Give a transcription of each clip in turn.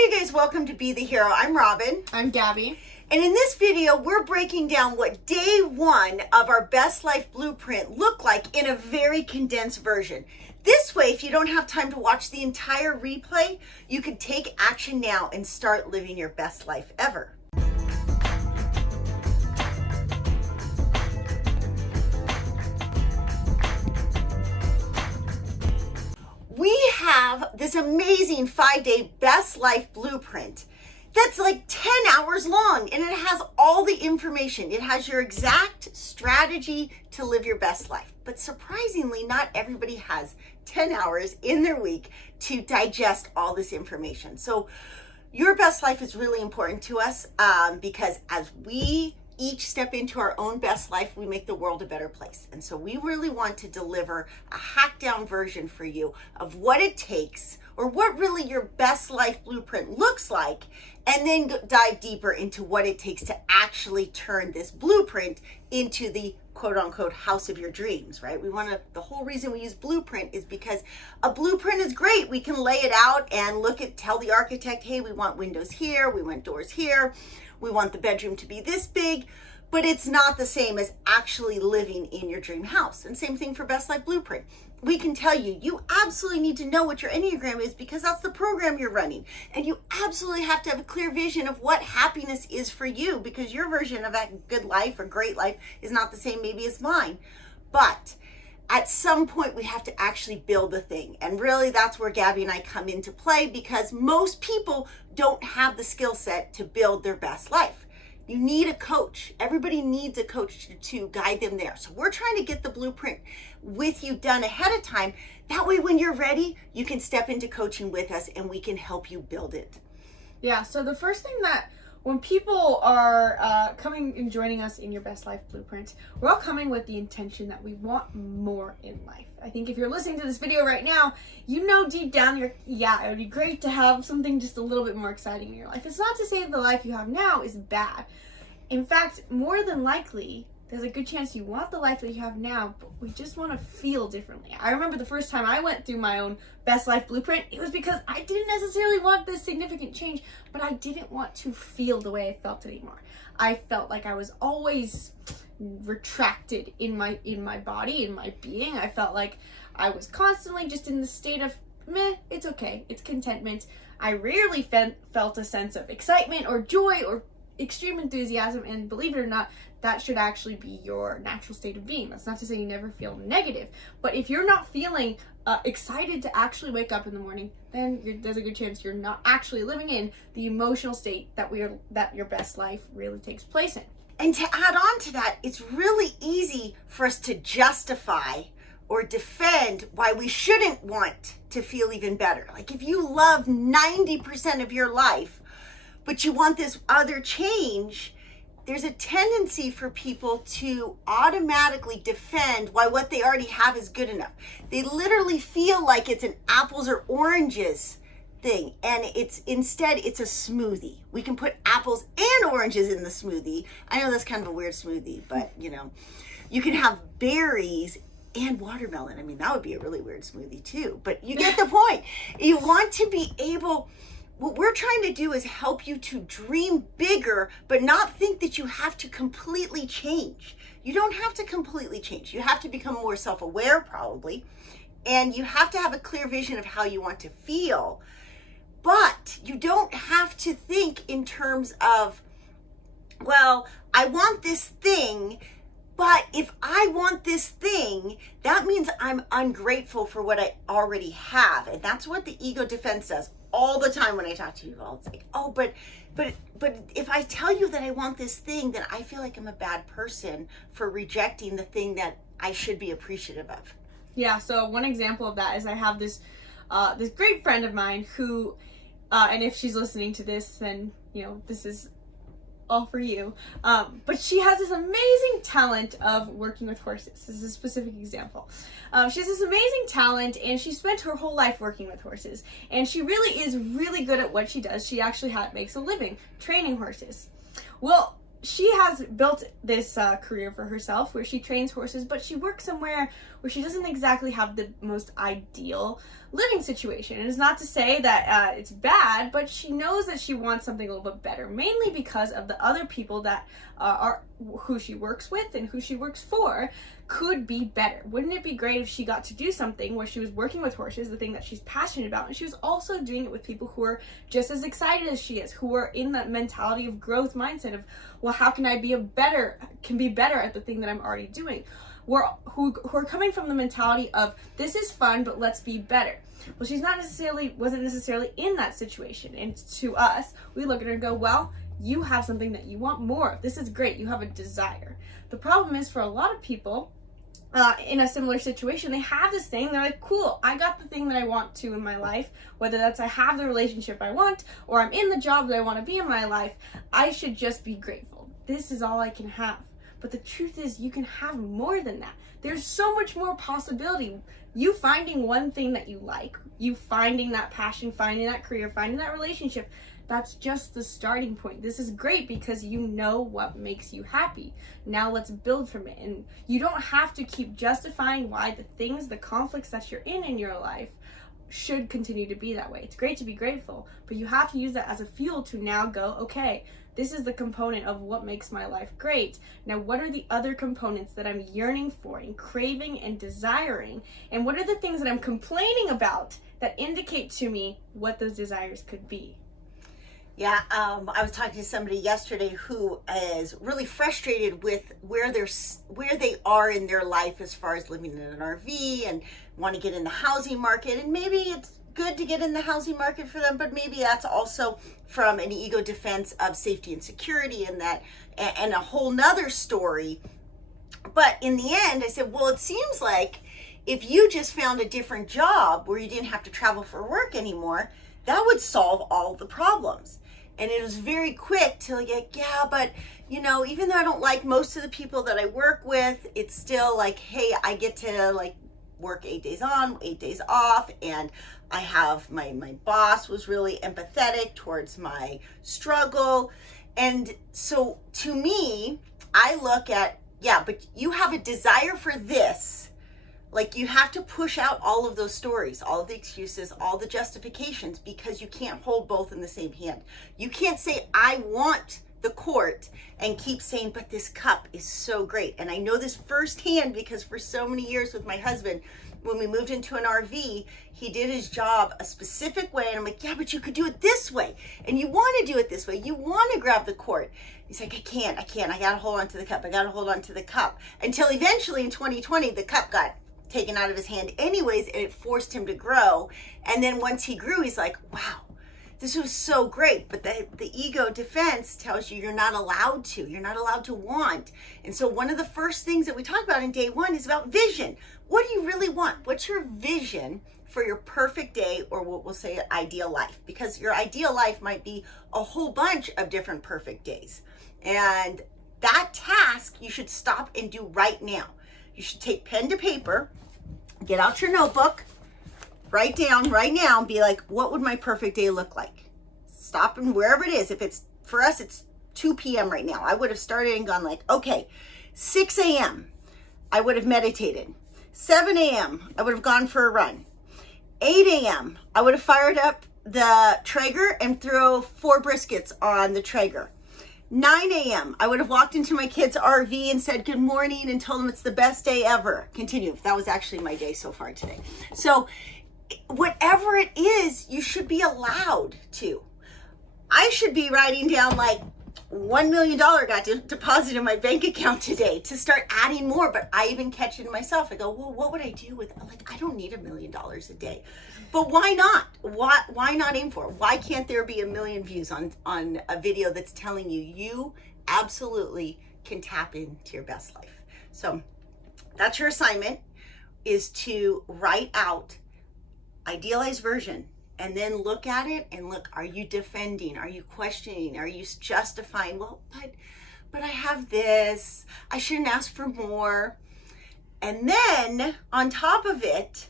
Hi you guys, welcome to Be the Hero. I'm Robyn. I'm Gabby. And in this video, we're breaking down what day one of our best life blueprint looked like in a very condensed version. This way, if you don't have time to watch the entire replay, you can take action now and start living your best life ever. We have this amazing 5-day best life blueprint that's like 10 hours long, and it has all the information. It has your exact strategy to live your best life. But surprisingly, not everybody has 10 hours in their week to digest all this information. So your best life is really important to us because as we each step into our own best life, we make the world a better place. And so we really want to deliver a hack down version for you of what it takes, or what really your best life blueprint looks like, and then dive deeper into what it takes to actually turn this blueprint into the quote unquote house of your dreams, right? The whole reason we use blueprint is because a blueprint is great. We can lay it out and tell the architect, hey, we want windows here, we want doors here, we want the bedroom to be this big, but it's not the same as actually living in your dream house. And same thing for Best Life Blueprint. We can tell you, you absolutely need to know what your Enneagram is because that's the program you're running. And you absolutely have to have a clear vision of what happiness is for you, because your version of that good life or great life is not the same maybe as mine. But at some point we have to actually build the thing. And really that's where Gabby and I come into play, because most people don't have the skill set to build their best life. You need a coach. Everybody needs a coach to guide them there. So we're trying to get the blueprint with you done ahead of time. That way, when you're ready, you can step into coaching with us and we can help you build it. Yeah, so the first thing that when people are coming and joining us in your best life blueprint, we're all coming with the intention that we want more in life. I think if you're listening to this video right now, you know deep down it would be great to have something just a little bit more exciting in your life. It's not to say the life you have now is bad. In fact, more than likely, there's a good chance you want the life that you have now, but we just want to feel differently. I remember the first time I went through my own best life blueprint, it was because I didn't necessarily want this significant change, but I didn't want to feel the way I felt anymore. I felt like I was always retracted in my body, in my being. I felt like I was constantly just in the state of meh, it's okay, it's contentment. I rarely felt a sense of excitement or joy or extreme enthusiasm, and believe it or not, that should actually be your natural state of being. That's not to say you never feel negative, but if you're not feeling excited to actually wake up in the morning, then there's a good chance you're not actually living in the emotional state that your best life really takes place in. And to add on to that, it's really easy for us to justify or defend why we shouldn't want to feel even better. Like if you love 90% of your life, but you want this other change, there's a tendency for people to automatically defend why what they already have is good enough. They literally feel like it's an apples or oranges thing, and instead it's a smoothie. We can put apples and oranges in the smoothie. I know that's kind of a weird smoothie, but you can have berries and watermelon. I mean, that would be a really weird smoothie too, but you get the point. You want to be able, what we're trying to do is help you to dream bigger, but not think that you have to completely change. You don't have to completely change. You have to become more self-aware probably, and you have to have a clear vision of how you want to feel. But you don't have to think in terms of, well, I want this thing, but if I want this thing, that means I'm ungrateful for what I already have. And that's what the ego defense does all the time when I talk to you all. It's like, oh, but if I tell you that I want this thing, then I feel like I'm a bad person for rejecting the thing that I should be appreciative of. Yeah, so one example of that is I have this great friend of mine who, and if she's listening to this, then, this is all for you. But she has this amazing talent of working with horses. This is a specific example. She has this amazing talent, and she spent her whole life working with horses. And she really is really good at what she does. She actually makes a living training horses. Well, she has built this career for herself where she trains horses, but she works somewhere where she doesn't exactly have the most ideal living situation. And it's not to say that it's bad, but she knows that she wants something a little bit better, mainly because of the other people that are who she works with and who she works for could be better. Wouldn't it be great if she got to do something where she was working with horses, the thing that she's passionate about, and she was also doing it with people who are just as excited as she is, who are in that mentality of growth mindset of, well, how can I be better at the thing that I'm already doing? Who are coming from the mentality of, this is fun, but let's be better. Well, wasn't necessarily in that situation. And to us, we look at her and go, well, you have something that you want more of. This is great. You have a desire. The problem is, for a lot of people in a similar situation, they have this thing. They're like, cool, I got the thing that I want to in my life, whether that's I have the relationship I want or I'm in the job that I want to be in my life. I should just be grateful. This is all I can have. But the truth is, you can have more than that. There's so much more possibility. You finding one thing that you like, you finding that passion, finding that career, finding that relationship, that's just the starting point. This is great because you know what makes you happy. Now let's build from it. And you don't have to keep justifying why the conflicts that you're in your life should continue to be that way. It's great to be grateful, but you have to use that as a fuel to now go, okay, this is the component of what makes my life great. Now, what are the other components that I'm yearning for and craving and desiring? And what are the things that I'm complaining about that indicate to me what those desires could be? Yeah, I was talking to somebody yesterday who is really frustrated with where they are in their life as far as living in an RV and want to get in the housing market. And maybe it's good to get in the housing market for them, but maybe that's also from an ego defense of safety and security and a whole nother story. But in the end, I said, well, it seems like if you just found a different job where you didn't have to travel for work anymore, that would solve all the problems. And it was very quick to like, yeah, but even though I don't like most of the people that I work with, it's still like, hey, I get to like work 8 days on, 8 days off. And I have my boss was really empathetic towards my struggle. And so to me, I look at, yeah, but you have a desire for this. Like, you have to push out all of those stories, all of the excuses, all the justifications, because you can't hold both in the same hand. You can't say, I want the court, and keep saying, but this cup is so great. And I know this firsthand because for so many years with my husband, when we moved into an RV, he did his job a specific way. And I'm like, yeah, but you could do it this way. And you want to do it this way. You want to grab the court. He's like, I can't. I got to hold on to the cup. I got to hold on to the cup. Until eventually in 2020, the cup got taken out of his hand anyways, and it forced him to grow. And then once he grew, he's like, wow, this was so great. But the ego defense tells you you're not allowed to want. And so one of the first things that we talk about in day one is about vision. What do you really want? What's your vision for your perfect day, or what we'll say ideal life? Because your ideal life might be a whole bunch of different perfect days. And that task you should stop and do right now. You should take pen to paper, get out your notebook, write down right now and be like, what would my perfect day look like? Stop and wherever it is. If it's, for us, it's 2 p.m. right now. I would have started and gone like, okay, 6 a.m. I would have meditated. 7 a.m. I would have gone for a run. 8 a.m. I would have fired up the Traeger and throw 4 briskets on the Traeger. 9 a.m. I would have walked into my kids' RV and said good morning and told them it's the best day ever. Continue. That was actually my day so far today. So whatever it is, you should be allowed to. I should be writing down like $1 million got deposited in my bank account today to start adding more. But I even catch it in myself. I go, well, what would I do with, like, I don't need $1 million a day. But why not? Why not aim for it? Why can't there be 1 million views on a video that's telling you absolutely can tap into your best life? So that's your assignment, is to write out idealized version and then look at it and look, are you defending? Are you questioning? Are you justifying? Well, but I have this. I shouldn't ask for more. And then on top of it,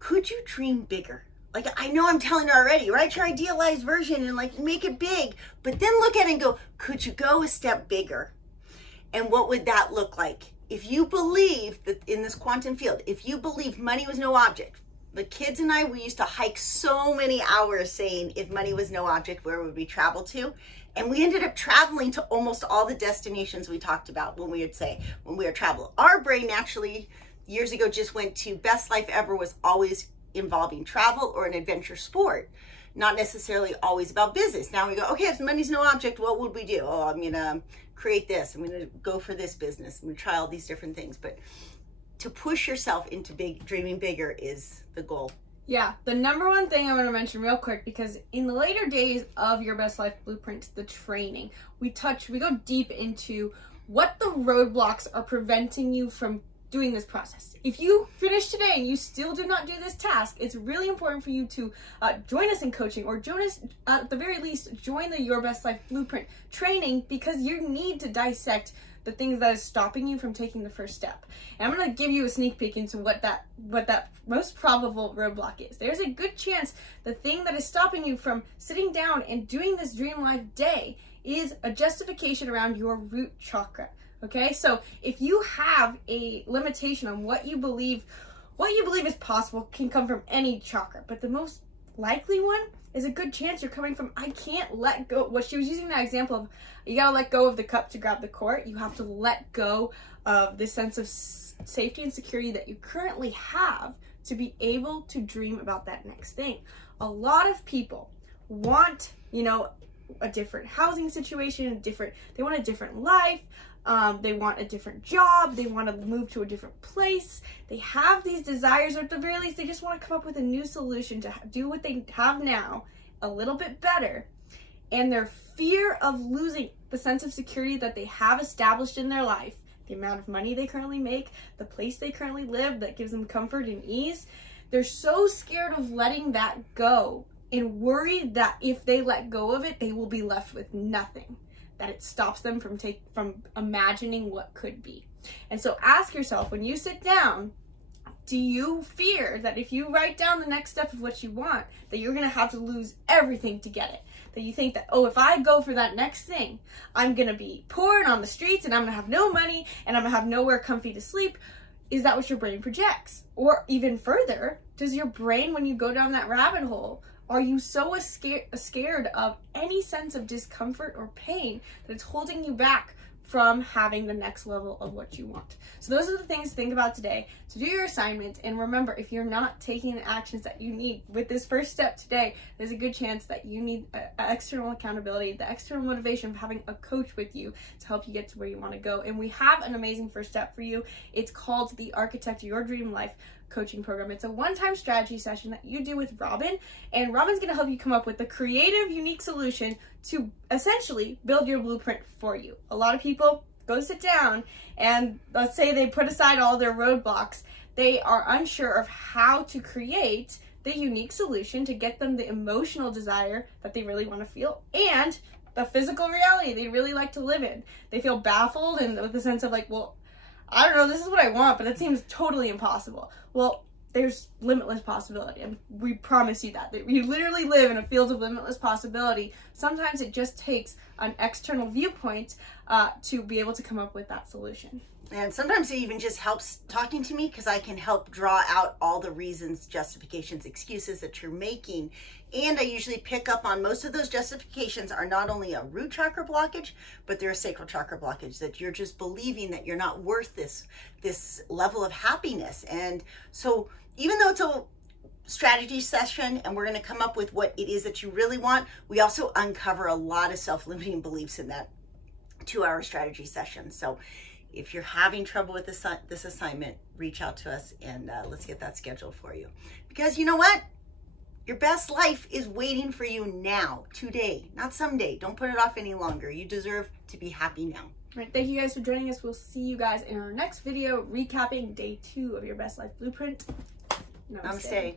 could you dream bigger? like, I know I'm telling her already, write your idealized version and like make it big, but then look at it and go, could you go a step bigger? And what would that look like? If you believe that in this quantum field, if you believe money was no object, the kids and I, we used to hike so many hours saying, if money was no object, where would we travel to? And we ended up traveling to almost all the destinations we talked about when we were traveling. Our brain actually, years ago, just went to best life ever was always involving travel or an adventure sport, not necessarily always about business. Now we go, okay, if money's no object, what would we do? Oh, I'm gonna create this. I'm gonna go for this business. I'm gonna try all these different things. But to push yourself into dreaming bigger is the goal. Yeah, the number one thing I want to mention real quick, because in the later days of your Best Life Blueprint, the training, we go deep into what the roadblocks are preventing you from doing this process. If you finish today and you still do not do this task, it's really important for you to join us in coaching, or join us, at the very least, join the Your Best Life Blueprint training, because you need to dissect the things that is stopping you from taking the first step. And I'm going to give you a sneak peek into what that most probable roadblock is. There's a good chance the thing that is stopping you from sitting down and doing this dream life day is a justification around your root chakra. Okay, so if you have a limitation on what you believe is possible, can come from any chakra, but the most likely one is a good chance you're coming from, I can't let go. What she was using that example of, you gotta let go of the cup to grab the quart. You have to let go of this sense of safety and security that you currently have to be able to dream about that next thing. A lot of people want, a different housing situation, they want a different life. They want a different job. They want to move to a different place. They have these desires, or at the very least, they just want to come up with a new solution to do what they have now a little bit better. And their fear of losing the sense of security that they have established in their life, the amount of money they currently make, the place they currently live that gives them comfort and ease, they're so scared of letting that go and worried that if they let go of it, they will be left with nothing, that it stops them from imagining what could be. And so ask yourself, when you sit down, do you fear that if you write down the next step of what you want, that you're going to have to lose everything to get it? That you think that, if I go for that next thing, I'm going to be poor and on the streets, and I'm going to have no money, and I'm going to have nowhere comfy to sleep? Is that what your brain projects? Or even further, does your brain, when you go down that rabbit hole, are you so scared of any sense of discomfort or pain that it's holding you back from having the next level of what you want? So those are the things to think about today, to do your assignments. And remember, if you're not taking the actions that you need with this first step today, there's a good chance that you need external accountability, the external motivation of having a coach with you to help you get to where you want to go. And we have an amazing first step for you. It's called the Architect Your Dream Life coaching program. It's a one-time strategy session that you do with Robyn, and Robyn's going to help you come up with a creative, unique solution to essentially build your blueprint for you. A lot of people go sit down and let's say they put aside all their roadblocks. They are unsure of how to create the unique solution to get them the emotional desire that they really want to feel and the physical reality they really like to live in. They feel baffled and with the sense of like, I don't know, this is what I want, but it seems totally impossible. Well, there's limitless possibility, and we promise you that we literally live in a field of limitless possibility. Sometimes it just takes an external viewpoint to be able to come up with that solution. And sometimes it even just helps talking to me, because I can help draw out all the reasons, justifications, excuses that you're making. And I usually pick up on most of those justifications are not only a root chakra blockage, but they're a sacral chakra blockage, that you're just believing that you're not worth this level of happiness. And so even though it's a strategy session and we're going to come up with what it is that you really want, we also uncover a lot of self-limiting beliefs in that 2-hour strategy session. So if you're having trouble with this assignment, reach out to us and let's get that scheduled for you. Because you know what? Your best life is waiting for you now, today, not someday. Don't put it off any longer. You deserve to be happy now. All right, thank you guys for joining us. We'll see you guys in our next video recapping day 2 of your Best Life Blueprint. Namaste.